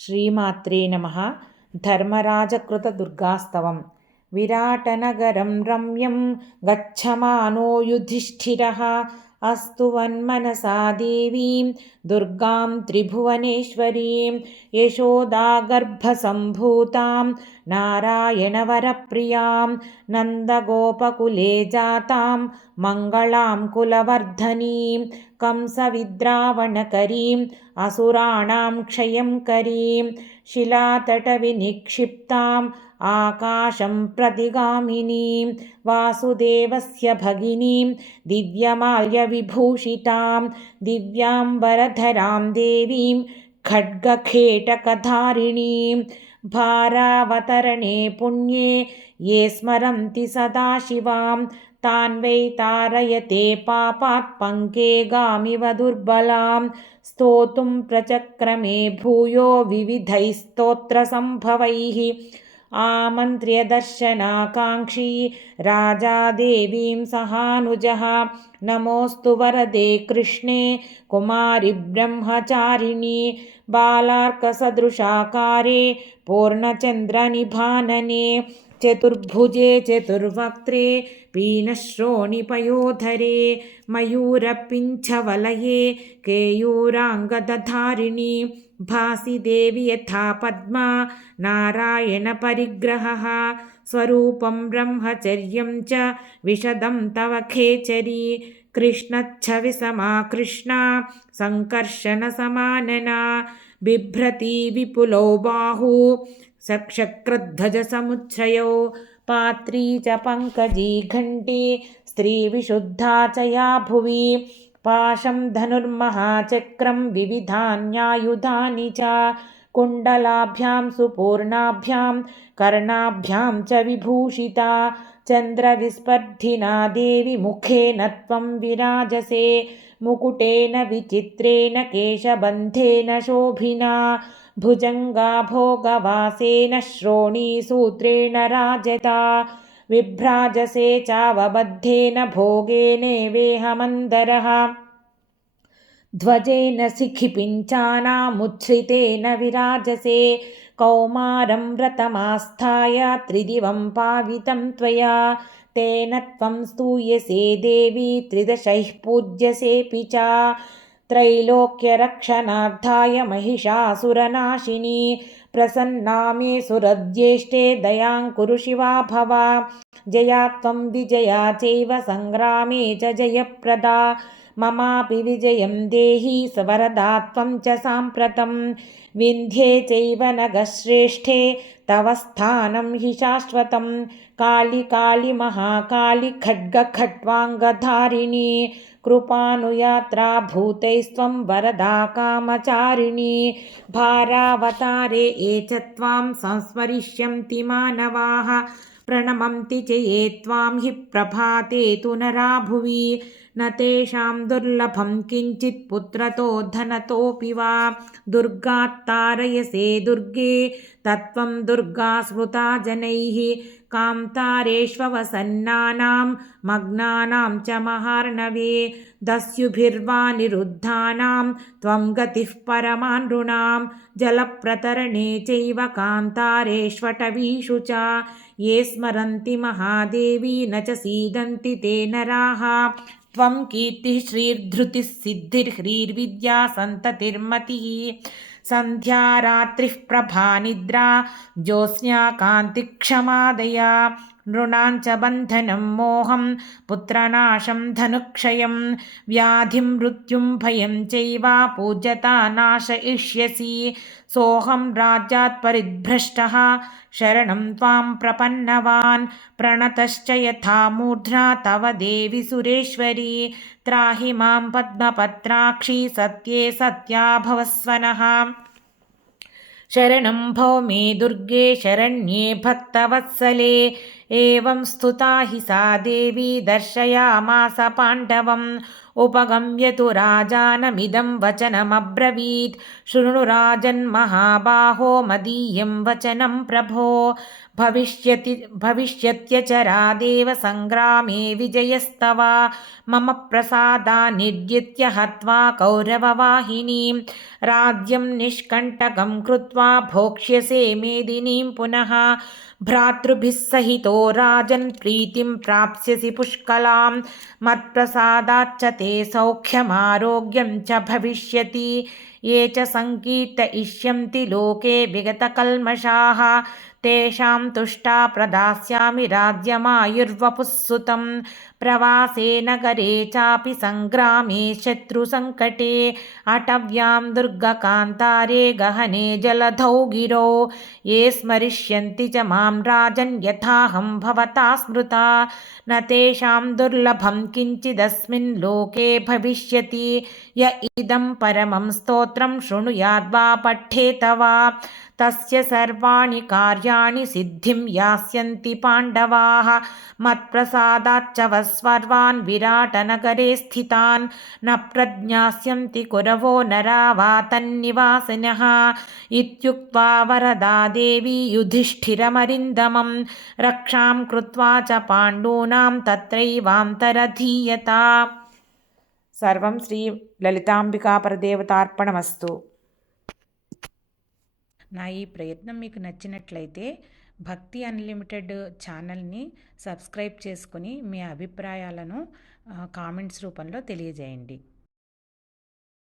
श्रीमात्रे नमः। धर्मराजकृतदुर्गास्तवम्। विराटनगरं रम्यं गच्छमानो युधिष्ठिरः अस्तु वन्मनसा देवीं दुर्गां त्रिभुवनेश्वरीं यशोदागर्भसम्भूतां नारायणवरप्रियां नन्दगोपकुले जातां मङ्गलां कुलवर्धनीं कंसविद्रावणकरीम् असुराणां क्षयं करीं शिलातटविनिक्षिप्ताम् आकाशं प्रतिगामिनीं वासुदेवस्य भगिनीं दिव्यमाल्यविभूषितां दिव्याम्बरधरां देवीं खड्गखेटकधारिणीं भारावतरणे पुण्ये ये स्मरन्ति सदाशिवां तान् वै तारयते पापात् पङ्केगामिव दुर्बलां स्तोतुं प्रचक्रमे भूयो विविधैः स्तोत्रसम्भवैः आमन्त्र्य दर्शनाकाङ्क्षी राजा देवीं सहानुजः नमोऽस्तु वरदे कृष्णे कुमारि ब्रह्मचारिणि बालार्कसदृशाकारे पूर्णचन्द्रनिभानने चतुर्भुजे चतुर्वक्त्रे पीनश्रोणिपयोधरे मयूरपिञ्छवलये केयूराङ्गदधारिणि भासि देवि यथा पद्मा नारायणपरिग्रहः स्वरूपं ब्रह्मचर्यं च विशदं तव खेचरी कृष्णच्छविसमा कृष्णा सङ्कर्षणसमानना बिभ्रती विपुलो बाहू शक्रध्वजसमुच्छ्रयो पात्री च पङ्कजी घण्टी स्त्रीविशुद्धा च या भुवि पाशं धनुर्महाचक्रं विविधान्यायुधानि च कुण्डलाभ्यां सुपूर्णाभ्यां कर्णाभ्यां च विभूषिता चन्द्रविस्पर्धिना देवि मुखेन त्वं विराजसे मुकुटेन विचित्रेण केशबन्धेन शोभिना भुजङ्गा भोगवासेन श्रोणीसूत्रेण राजता विभ्राजसे चावबद्धेन भोगेनेवेहमन्दरः ध्वजेन शिखिपिञ्चानामुच्छ्रितेन विराजसे कौमारं व्रतमास्थाय त्रिदिवं पावितं त्वया तेन त्वं स्तूयसे देवी त्रिदशैः पूज्यसेऽपि च त्रैलोक्यरक्षणार्थाय महिषासुरनाशिनी प्रसन्ना मे सुरज्येष्ठे दयां कुरु शिवा भव जया त्वं विजया चैव सङ्ग्रामे च जयप्रदा ममापि विजयं देहि स्वरदा त्वं च साम्प्रतं विन्ध्ये चैव नगश्रेष्ठे तव स्थानं हि शाश्वतं काली काली महाकाली खड्गखट्वाङ्गधारिणी कृपानुयात्रा भूतैस्त्वं वरदा कामचारिणी भारावतारे ये च त्वां संस्मरिष्यन्ति मानवाः प्रणमन्ति च ये त्वां हि प्रभाते तु नरा भुवि न तेषां दुर्लभं किञ्चित् पुत्रतो धनतोऽपि वा दुर्गात्तारयसे दुर्गे तत्त्वं दुर्गा स्मृता जनैः कान्तारेष्ववसन्नानां मग्नानां च महार्णवे दस्युभिर्वा निरुद्धानां त्वं गतिः परमानृणां जलप्रतरणे चैव कान्तारेष्वटवीषु च ये स्मरन्ति महादेवी न च सीदन्ति ते नराः त्वं कीर्तिः श्रीर्धृतिः सिद्धिर्ह्रीर्विद्या सन्ततिर्मतिः सन्ध्या रात्रिः प्रभा निद्रा ज्योत्स्ना कान्तिक्षमादया नृणां च बन्धनं मोहं पुत्रनाशं धनुक्षयं व्याधिं मृत्युं भयं चैव पूज्यता नाशयिष्यसि सोऽहं राज्यात् परिभ्रष्टः शरणं त्वां प्रपन्नवान् प्रणतश्च यथा मूर्ध्ना तव देवि सुरेश्वरी त्राहि मां पद्मपत्राक्षी सत्ये सत्या भवस्वनः शरणं भव मे दुर्गे शरण्ये भक्तवत्सले एवं स्तुता हि सा देवी दर्शयामास पाण्डवम् उपगम्य तु राजानमिदं वचनमब्रवीत् शृणु राजन्महाबाहो मदीयं वचनं प्रभो भविष्यत्यचरादेव सङ्ग्रामे विजयस्तव मम प्रसादान्निर्जित्य हत्वा कौरववाहिनीं राज्यं निष्कण्टकं कृत्वा भोक्ष्यसे मेदिनीं पुनः भ्रातृभिः सहितो राजन् प्रीतिं प्राप्स्यसि पुष्कलां मत्प्रसादाच्च ते सौख्यमारोग्यं च भविष्यति ये च सङ्कीर्तयिष्यन्ति लोके विगतकल्मषाः तेषां तुष्टा प्रदास्यामि राज्यमायुर्वपुः सुतं प्रवासे नगरे चापि सङ्ग्रामे शत्रुसङ्कटे अटव्यां दुर्गकान्तारे गहने जलधौ गिरौ ये स्मरिष्यन्ति च मां राजन् यथाहं भवता स्मृता न तेषां दुर्लभं किञ्चिदस्मिन् लोके भविष्यति य इदं परमं स्तोत्रं शृणुयाद्वा पठेत वा तस्य सर्वाणि कार्याणि सिद्धिं यास्यन्ति पाण्डवाः मत्प्रसादाच्च सर्वान् विराटनगरे स्थितान् न प्रज्ञास्यन्ति कुरवो नरा वा तन्निवासिनः इत्युक्त्वा वरदा देवी युधिष्ठिरमरिन्दमं रक्षां कृत्वा च पाण्डूनां तत्रैवान्तरधीयता। सर्वं श्री లలితాంబికాపరదేవతార్పణమస్తు. నా ఈ ప్రయత్నం మీకు నచ్చినట్లయితే భక్తి అన్లిమిటెడ్ ఛానల్ని సబ్స్క్రైబ్ చేసుకుని మీ అభిప్రాయాలను కామెంట్స్ రూపంలో తెలియజేయండి.